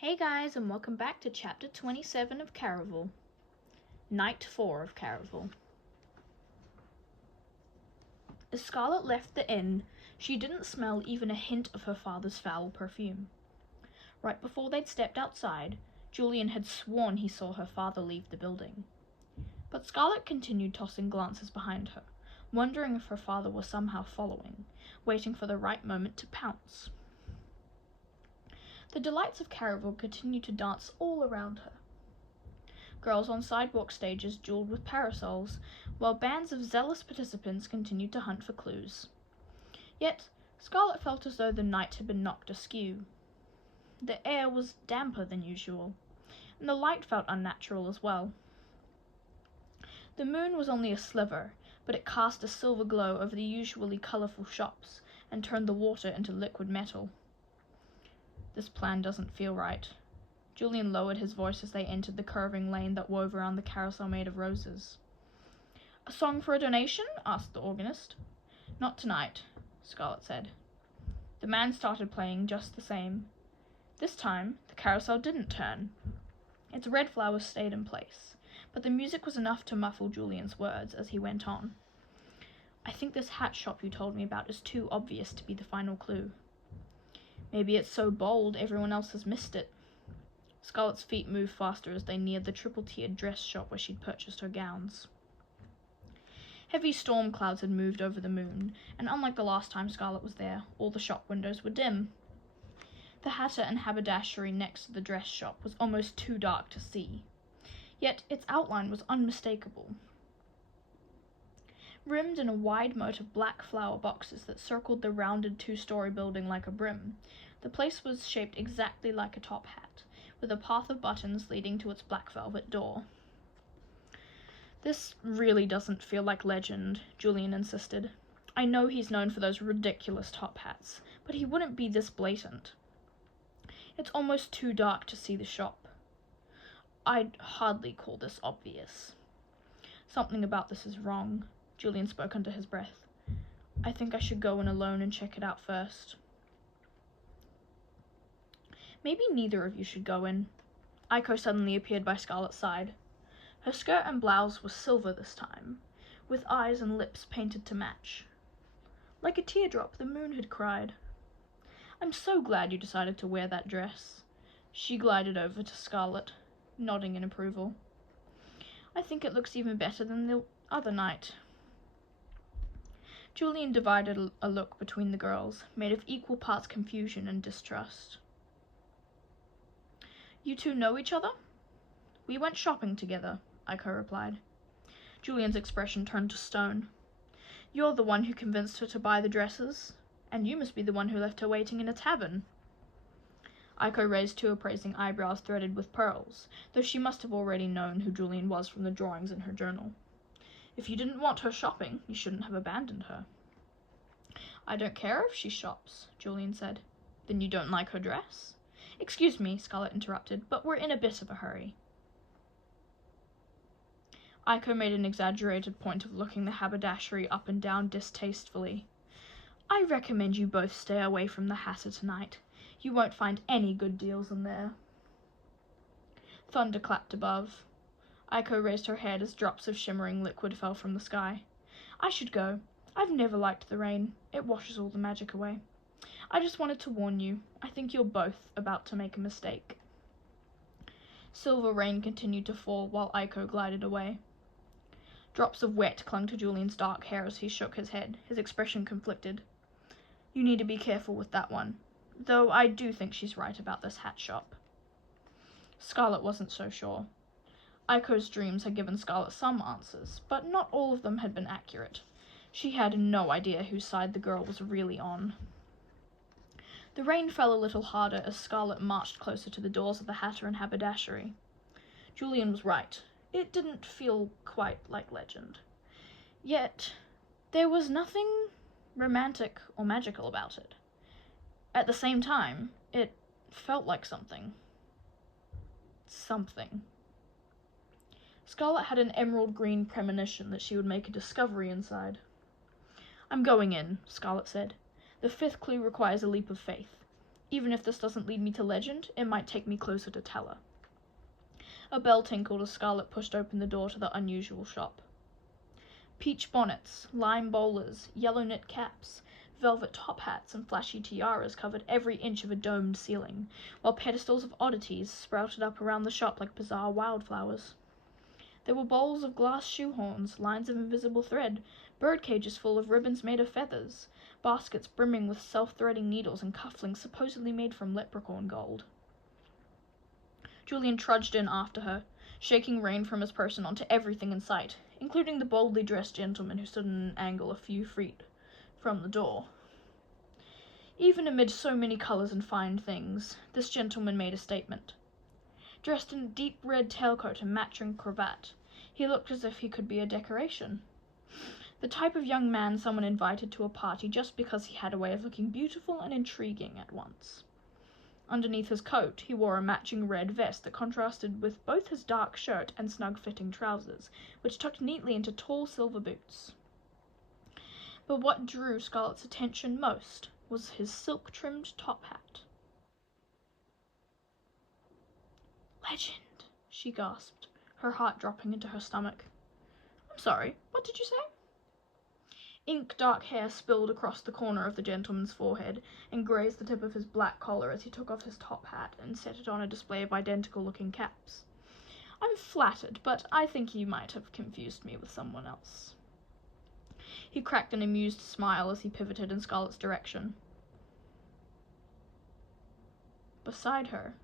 Hey guys, and welcome back to chapter 27 of Caraval. Night 4 of Caraval. As Scarlet left the inn, she didn't smell even a hint of her father's foul perfume. Right before they'd stepped outside, Julian had sworn he saw her father leave the building. But Scarlet continued tossing glances behind her, wondering if her father was somehow following, waiting for the right moment to pounce. The delights of Caraval continued to dance all around her. Girls on sidewalk stages jeweled with parasols, while bands of zealous participants continued to hunt for clues. Yet, Scarlet felt as though the night had been knocked askew. The air was damper than usual, and the light felt unnatural as well. The moon was only a sliver, but it cast a silver glow over the usually colourful shops and turned the water into liquid metal. This plan doesn't feel right. Julian lowered his voice as they entered the curving lane that wove around the carousel made of roses. "A song for a donation?" asked the organist. "Not tonight," Scarlet said. The man started playing just the same. This time, the carousel didn't turn. Its red flowers stayed in place, but the music was enough to muffle Julian's words as he went on. "I think this hat shop you told me about is too obvious to be the final clue. Maybe it's so bold everyone else has missed it." Scarlet's feet moved faster as they neared the triple-tiered dress shop where she'd purchased her gowns. Heavy storm clouds had moved over the moon, and unlike the last time Scarlet was there, all the shop windows were dim. The hatter and haberdashery next to the dress shop was almost too dark to see, yet its outline was unmistakable. Rimmed in a wide moat of black flower boxes that circled the rounded two-story building like a brim, the place was shaped exactly like a top hat, with a path of buttons leading to its black velvet door. "This really doesn't feel like legend," Julian insisted. "I know he's known for those ridiculous top hats, but he wouldn't be this blatant. It's almost too dark to see the shop. I'd hardly call this obvious." "Something about this is wrong," Julian spoke under his breath. "I think I should go in alone and check it out first." "Maybe neither of you should go in." Aiko suddenly appeared by Scarlet's side. Her skirt and blouse was silver this time, with eyes and lips painted to match. Like a teardrop, the moon had cried. "I'm so glad you decided to wear that dress." She glided over to Scarlet, nodding in approval. "I think it looks even better than the other night." Julian divided a look between the girls, made of equal parts confusion and distrust. "You two know each other?" "We went shopping together," Aiko replied. Julian's expression turned to stone. "You're the one who convinced her to buy the dresses, and you must be the one who left her waiting in a tavern." Aiko raised two appraising eyebrows threaded with pearls, though she must have already known who Julian was from the drawings in her journal. "If you didn't want her shopping, you shouldn't have abandoned her." "I don't care if she shops," Julian said. "Then you don't like her dress?" "Excuse me," Scarlet interrupted, "but we're in a bit of a hurry." Aiko made an exaggerated point of looking the haberdashery up and down distastefully. "I recommend you both stay away from the hatter tonight. You won't find any good deals in there." Thunder clapped above. Aiko raised her head as drops of shimmering liquid fell from the sky. "I should go. I've never liked the rain. It washes all the magic away. I just wanted to warn you. I think you're both about to make a mistake." Silver rain continued to fall while Aiko glided away. Drops of wet clung to Julian's dark hair as he shook his head, his expression conflicted. "You need to be careful with that one, though I do think she's right about this hat shop." Scarlet wasn't so sure. Aiko's dreams had given Scarlet some answers, but not all of them had been accurate. She had no idea whose side the girl was really on. The rain fell a little harder as Scarlet marched closer to the doors of the hatter and haberdashery. Julian was right. It didn't feel quite like legend. Yet, there was nothing romantic or magical about it. At the same time, it felt like something. Something. Scarlet had an emerald-green premonition that she would make a discovery inside. "I'm going in," Scarlet said. "The fifth clue requires a leap of faith. Even if this doesn't lead me to legend, it might take me closer to Teller. A bell tinkled as Scarlet pushed open the door to the unusual shop. Peach bonnets, lime bowlers, yellow knit caps, velvet top hats, and flashy tiaras covered every inch of a domed ceiling, while pedestals of oddities sprouted up around the shop like bizarre wildflowers. There were bowls of glass shoehorns, lines of invisible thread, bird cages full of ribbons made of feathers, baskets brimming with self-threading needles, and cufflinks supposedly made from leprechaun gold. Julian trudged in after her, shaking rain from his person onto everything in sight, including the boldly dressed gentleman who stood in an angle a few feet from the door. Even amid so many colours and fine things, this gentleman made a statement. Dressed in a deep red tailcoat and matching cravat, he looked as if he could be a decoration. The type of young man someone invited to a party just because he had a way of looking beautiful and intriguing at once. Underneath his coat, he wore a matching red vest that contrasted with both his dark shirt and snug-fitting trousers, which tucked neatly into tall silver boots. But what drew Scarlet's attention most was his silk-trimmed top hat. "Legend," she gasped, her heart dropping into her stomach. "I'm sorry, what did you say?" Ink-dark hair spilled across the corner of the gentleman's forehead and grazed the tip of his black collar as he took off his top hat and set it on a display of identical-looking caps. "I'm flattered, but I think you might have confused me with someone else." He cracked an amused smile as he pivoted in Scarlet's direction. Beside her,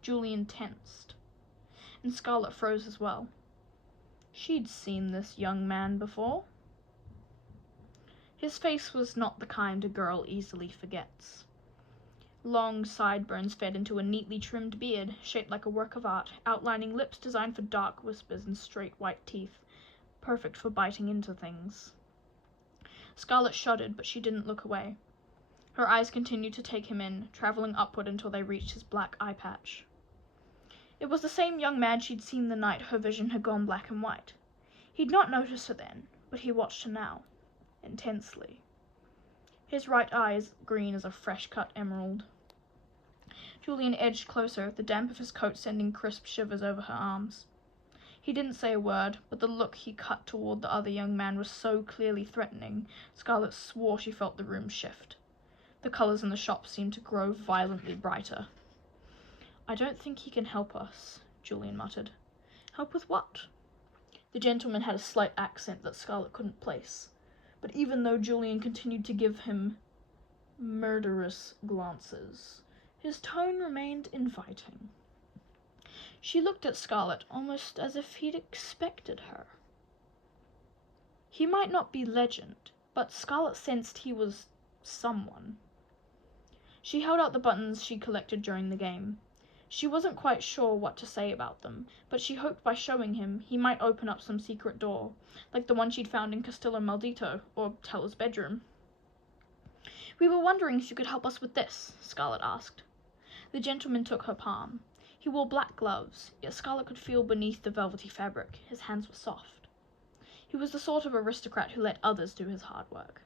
Julian tensed, and Scarlet froze as well. She'd seen this young man before. His face was not the kind a girl easily forgets. Long sideburns fed into a neatly trimmed beard, shaped like a work of art, outlining lips designed for dark whispers and straight white teeth, perfect for biting into things. Scarlet shuddered, but she didn't look away. Her eyes continued to take him in, traveling upward until they reached his black eye patch. It was the same young man she'd seen the night her vision had gone black and white. He'd not noticed her then, but he watched her now, intensely. His right eye is green as a fresh-cut emerald. Julian edged closer, the damp of his coat sending crisp shivers over her arms. He didn't say a word, but the look he cut toward the other young man was so clearly threatening, Scarlet swore she felt the room shift. The colours in the shop seemed to grow violently brighter. "I don't think he can help us," Julian muttered. "Help with what?" The gentleman had a slight accent that Scarlet couldn't place, but even though Julian continued to give him murderous glances, his tone remained inviting. She looked at Scarlet almost as if he'd expected her. He might not be legend, but Scarlet sensed he was someone. She held out the buttons she'd collected during the game. She wasn't quite sure what to say about them, but she hoped by showing him he might open up some secret door, like the one she'd found in Castillo Maldito, or Teller's bedroom. "We were wondering if you could help us with this," Scarlet asked. The gentleman took her palm. He wore black gloves, yet Scarlet could feel beneath the velvety fabric his hands were soft. He was the sort of aristocrat who let others do his hard work.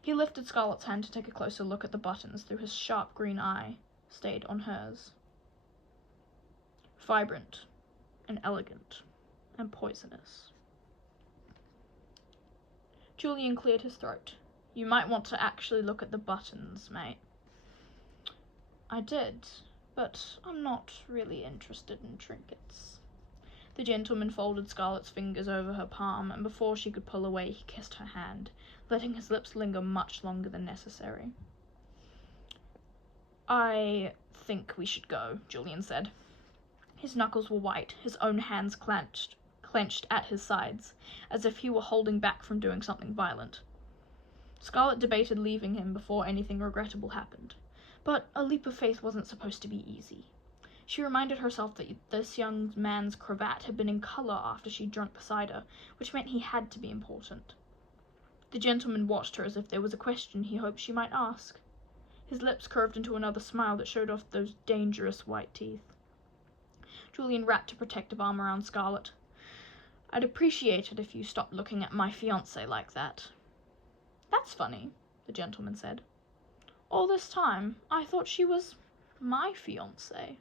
He lifted Scarlet's hand to take a closer look at the buttons through his sharp green eye, stayed on hers. Vibrant, and elegant, and poisonous. Julian cleared his throat. "You might want to actually look at the buttons, mate." "I did, but I'm not really interested in trinkets." The gentleman folded Scarlet's fingers over her palm, and before she could pull away, he kissed her hand, letting his lips linger much longer than necessary. "I think we should go," Julian said. His knuckles were white, his own hands clenched at his sides, as if he were holding back from doing something violent. Scarlet debated leaving him before anything regrettable happened, but a leap of faith wasn't supposed to be easy. She reminded herself that this young man's cravat had been in colour after she'd drunk the cider, which meant he had to be important. The gentleman watched her as if there was a question he hoped she might ask. His lips curved into another smile that showed off those dangerous white teeth. Julian wrapped a protective arm around Scarlet. "I'd appreciate it if you stopped looking at my fiancé like that." "That's funny," the gentleman said. All this time, I thought she was my fiancée.